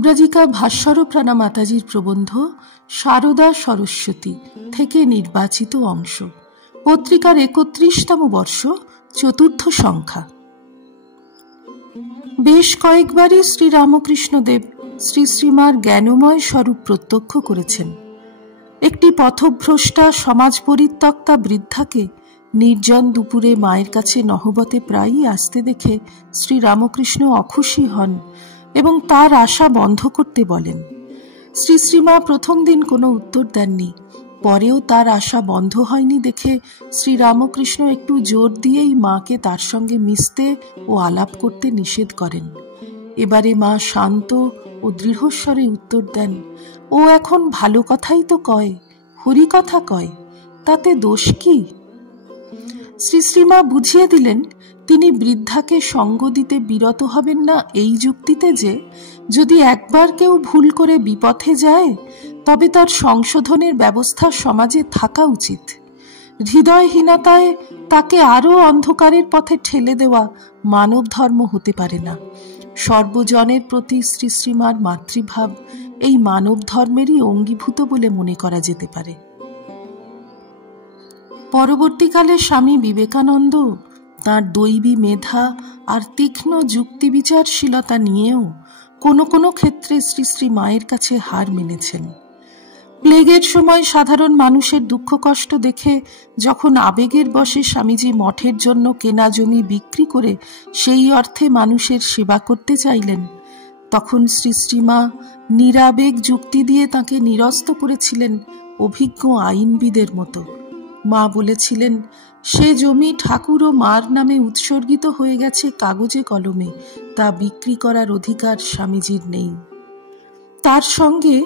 দুব্রাজিকা ভাস্বরপ্রাণা মাতাজির প্রবন্ধ সারদা সরস্বতী থেকে নির্বাচিত অংশ, পত্রিকার 31তম বর্ষ, চতুর্থ সংখ্যা। বেশ কয়েকবারই শ্রীরামকৃষ্ণদেব শ্রী শ্রীমার জ্ঞানময় স্বরূপ প্রত্যক্ষ করেছেন। একটি পথভ্রষ্টা সমাজ পরিত্যক্তা বৃদ্ধাকে নির্জন দুপুরে মায়ের কাছে নহবতে প্রায়ই আসতে দেখে শ্রীরামকৃষ্ণ অখুশি হন এবং তার আশা বন্ধ করতে বলেন। শ্রী শ্রীমা প্রথম দিন কোনো উত্তর দেননি। পরেও তার আশা বন্ধ হয়নি দেখে শ্রীরামকৃষ্ণ একটু জোর দিয়েই মাকে তার সঙ্গে মিশতে ও আলাপ করতে নিষেধ করেন। এবারে মা শান্ত ও দৃঢ়স্বরে উত্তর দেন, ও এখন ভালো কথাই তো কয়, হরি কথা কয়, তাতে দোষ কি? শ্রী শ্রীমা বুঝিয়ে দিলেন তিনি বৃদ্ধাকে সঙ্গ দিতে বিরত হবেন না এই যুক্তিতে যে যদি একবার কেউ ভুল করে বিপথে যায় তবে তার সংশোধনের ব্যবস্থা সমাজে থাকা উচিত। হৃদয়হীনতায় তাকে আরও অন্ধকারের পথে ঠেলে দেওয়া মানব ধর্ম হতে পারে না। সর্বজনের প্রতি শ্রী শ্রীমার মাতৃভাব এই মানব ধর্মেরই অঙ্গীভূত বলে মনে করা যেতে পারে। পরবর্তীকালে স্বামী বিবেকানন্দ তাঁর দৈবী মেধা আর তীক্ষ্ণ যুক্তিবিচারশীলতা নিয়েও কোনো কোনো ক্ষেত্রে শ্রী শ্রী মায়ের কাছে হার মেনেছেন। প্লেগের সময় সাধারণ মানুষের দুঃখ কষ্ট দেখে যখন আবেগের বশে স্বামীজি মঠের জন্য কেনা জমি বিক্রি করে সেই অর্থে মানুষের সেবা করতে চাইলেন, তখন শ্রী শ্রীমা নিরাবেগ যুক্তি দিয়ে তাকে নিরস্ত করেছিলেন অভিজ্ঞ আইনবিদের মতো। মা বলেছিলেন, সে জমি ঠাকুর ও মার নামে উৎসর্গিত হয়ে গেছে কাগজে কলমে, তা বিক্রি করার অধিকার স্বামীজির নেই। তার সঙ্গে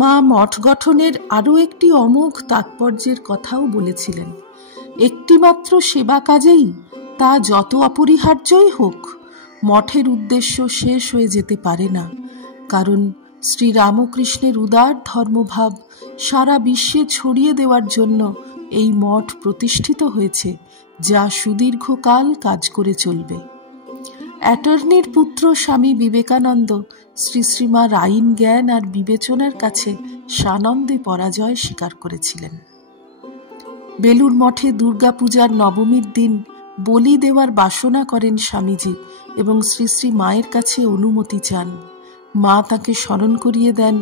মা মঠ গঠনের আরও একটি অমোঘ তাৎপর্যের কথাও বলেছিলেন। একটিমাত্র সেবা কাজেই, তা যত অপরিহার্যই হোক, মঠের উদ্দেশ্য শেষ হয়ে যেতে পারে না, কারণ শ্রীরামকৃষ্ণের উদার ধর্মভাব সারা বিশ্বে ছড়িয়ে দেওয়ার জন্য এই মঠ প্রতিষ্ঠিত হয়েছে, যা সুদীর্ঘকাল কাজ করে চলবে। অ্যাটর্নির পুত্র স্বামী বিবেকানন্দ শ্রী শ্রীমার আইন জ্ঞান আর বিবেচনার কাছে সানন্দে পরাজয় স্বীকার করেছিলেন। বেলুর মঠে দুর্গাপূজার নবমীর দিন বলি দেওয়ার বাসনা করেন স্বামীজি এবং শ্রী শ্রী মায়ের কাছে অনুমতি চান। মা তাকে স্মরণ করিয়ে দেন,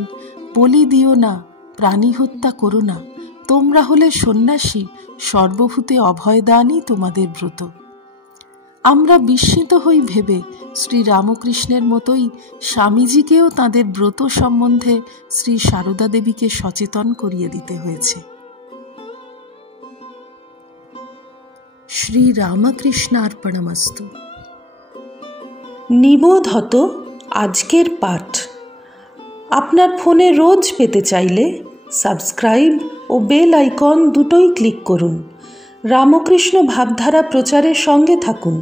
বলি দিও না, প্রাণী হত্যা করো না, তোমরা হলে সন্ন্যাসী, সর্বভূতে অভয়দানই তোমাদের ব্রত। আমরা বিস্মিত হই ভেবে শ্রী রামকৃষ্ণের মতোই স্বামীজিকেও তাঁদের ব্রত সম্বন্ধে শ্রী সারদা দেবীকে সচেতন করিয়ে দিতে হয়েছে। শ্রী রামকৃষ্ণার্পণমস্তু। নিবোধত আজকের পাঠ আপনার ফোনে রোজ পেতে চাইলে সাবস্ক্রাইব ও বেল আইকন দুটোই ক্লিক করুন। রামকৃষ্ণ ভাবধারা প্রচারের সঙ্গে থাকুন।